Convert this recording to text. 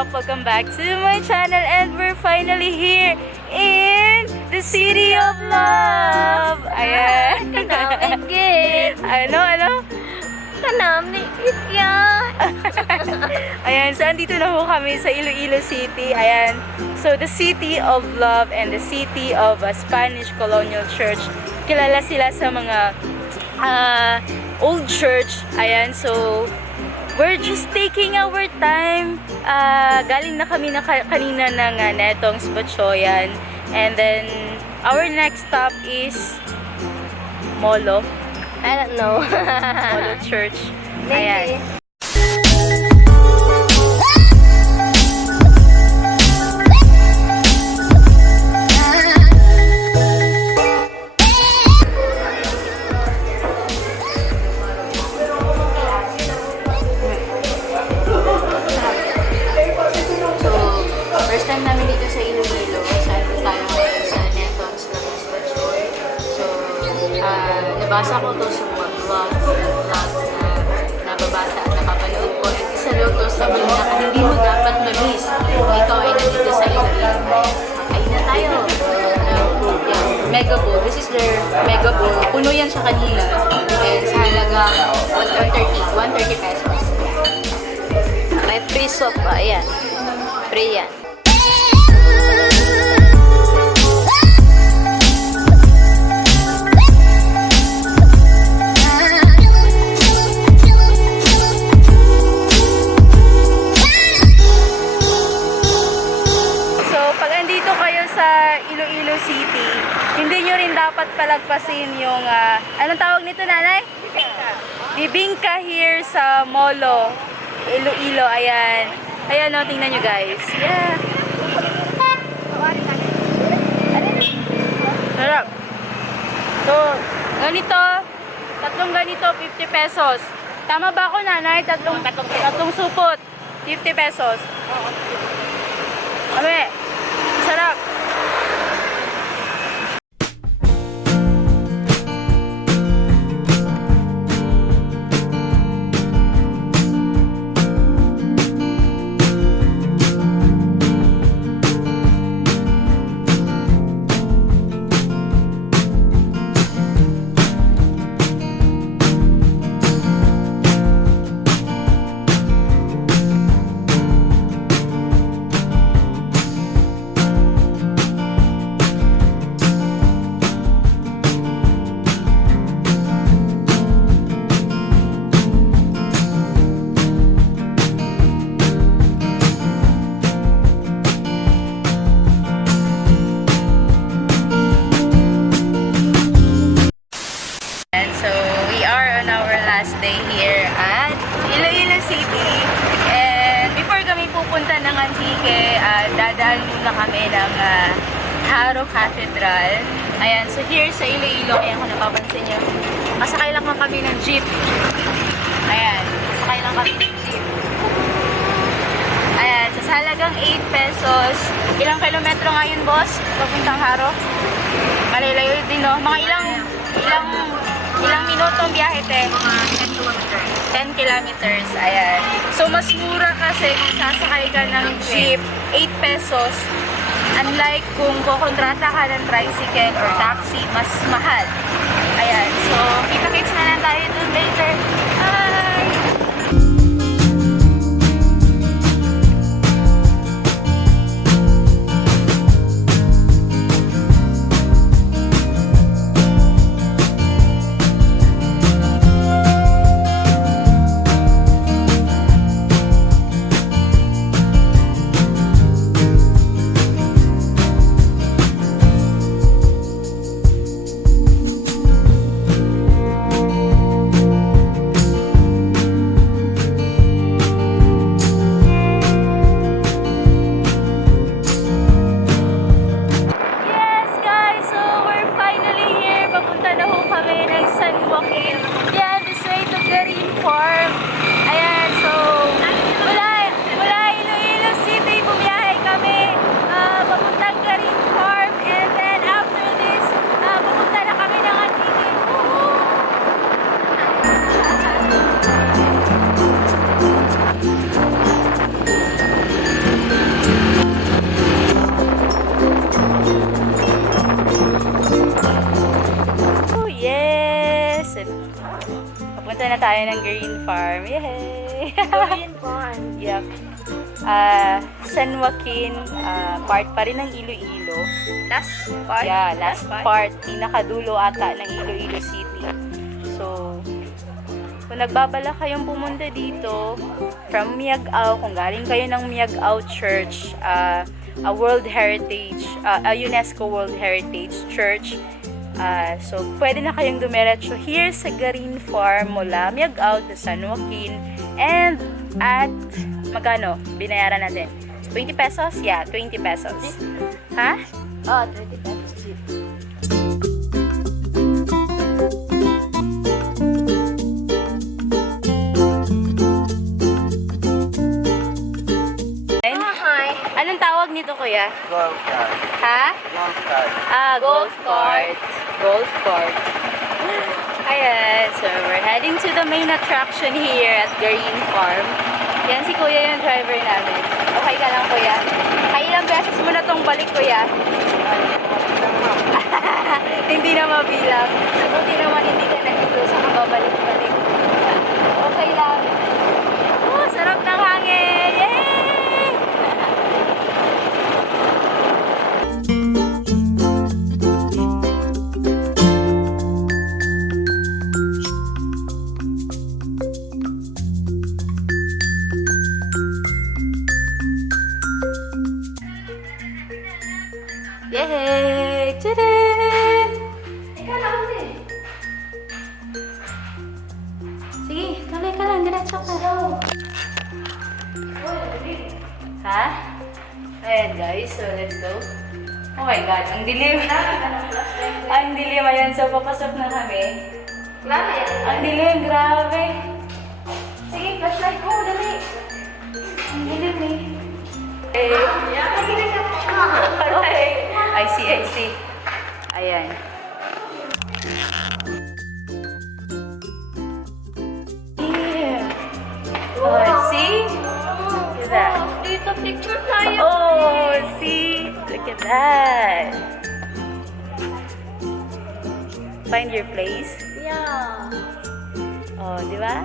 up? Welcome back to my channel and we're finally here in the City of Love. Ayan. Kanam again. Ano? Kanam ni Itya. Ayan, so andito na ho kami sa Iloilo City. Ayan. So the City of Love and the City of Spanish Colonial Church. Kilala sila sa mga old church. Ayan, so we're just taking our time. Galing na kami kanina ng Netong Spatchoyan. And then, our next stop is Molo. I don't know. Molo Church. Ayan. First time namin dito sa Iloilo. Saan tayo ngayon sa Netons ng Spatchoy. So, nabasa ko to sa vlog na nababasa at napapanood ko. At isa daw to sa mga hindi mo dapat ma-miss kung ikaw ay nandito sa Iloilo. Kain na tayo. Mega bowl. This is their mega bowl. Puno yan siya kanina. And sa halaga 130 pesos. May free soap pa. Ayan. Free yan. Iloilo City, hindi nyo rin dapat palagpasin yung, anong tawag nito, nanay? Bibingka here sa Molo, Iloilo. Ayan. Ayan, no, tingnan nyo guys. Yeah. Sarap. So, ganito, tatlong ganito, 50 pesos. Tama ba ako, nanay? Tatlong supot, 50 pesos. Abe, sarap. Day here at Iloilo City. And before kami pupunta ng Antique, dadaan muna kami ng Haro Cathedral. Ayan, so here sa Iloilo, ayan kung napapansin nyo, masakay lang kami ng jeep. Ayan, masakay lang kami ng jeep. Ayan, so sa halagang 8 pesos. Ilang kilometro nga yun, boss? Papuntang Haro? Malalayo din, no? Mga ilang minutong biyahe, te? 10 kilometers. Ayan. So, mas mura kasi kung sasakay ka ng jeep, 8 pesos. Unlike kung kukontrata ka ng tricycle or taxi, mas mahal. Ayan. So, kita-kits na lang tayo dun later. Bye! na tayo ng green farm. Yay! Green farm. Yep. San Joaquin, part pa rin ng Iloilo. Last part? Yeah, last part. Pinakadulo ata ng Iloilo City. So, kung nagbabala kayong pumunta dito from Miag-ao, kung galing kayo ng Miag-ao Church, a World Heritage, a UNESCO World Heritage Church, so pwede na kayong dumiretso here sa Green Farm mula Miag-ao to San Joaquin, and at magkano binayaran natin? 20 pesos? Yeah, 20 pesos. Ha? Oh, 20 pesos jeep. Anong tawag nito, kuya? Golf cart. Ha? Golf cart. Golf cart. Golf cart. Ayan, so we're heading to the main attraction here at Green Farm. Yan si kuya yung driver namin. Okay ka lang, kuya? Ilang beses mo na tong balik, kuya? Hindi na mabilang. So, buti naman hindi ka nandito sa kababalik-balik. Okay lang. Oh, sarap ng hangin! Yay! Yay! Tada! Ikaw na kasi. Sige, tuloy ka lang. Diretso ka. Ha? Ayan guys, so let's go. Oh my god, ang dilim. Ang dilim, ayan. So, papasok na kami. Grabe yan. Ang dilim, grabe. Sige, flashlight mo, dali. Ang dilim eh. I see. Ayan. Yeah. Oh, see? Look at that. Dito picture tayo. Oh, see? Look at that. Find your place. Yeah. Oh, di ba?